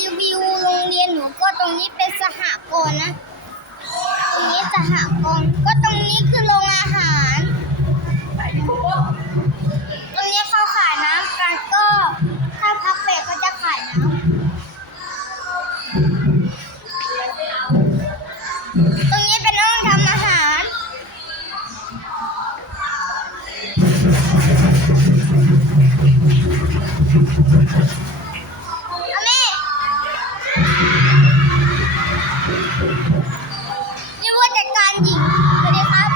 รีวิวโรงเรียนหนูก็ตรงนี้เป็นสหกรณ์นะ ตรงนี้สหกรณ์ก็ตรงนี้คือโรงอาหาร นี่ผู้จัดการหญิงสวัสดีครับ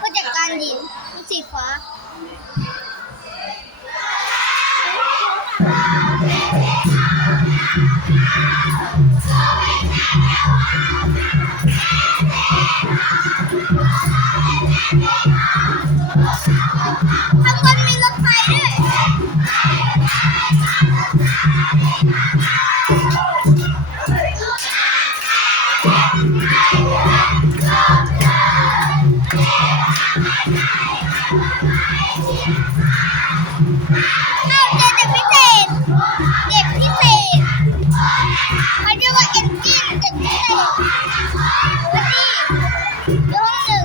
ผู้จัดการหญิงมีสีฟ้าข้างบนมีรถไฟด้วย เอาเจอเด็กพิเเด็กพิเศษเขาเรีว่าเอ็นจินเด็กพิเศษวันนี้ยกหนึ่ง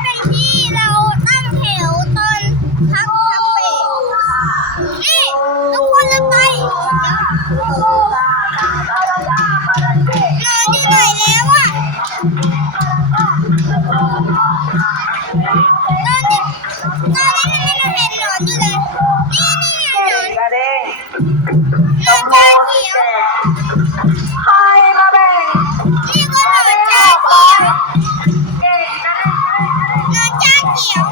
เขียว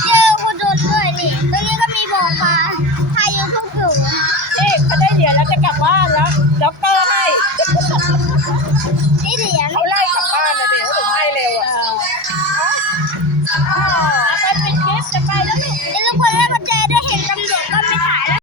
จะกลับบ้านแล้วด็อกเ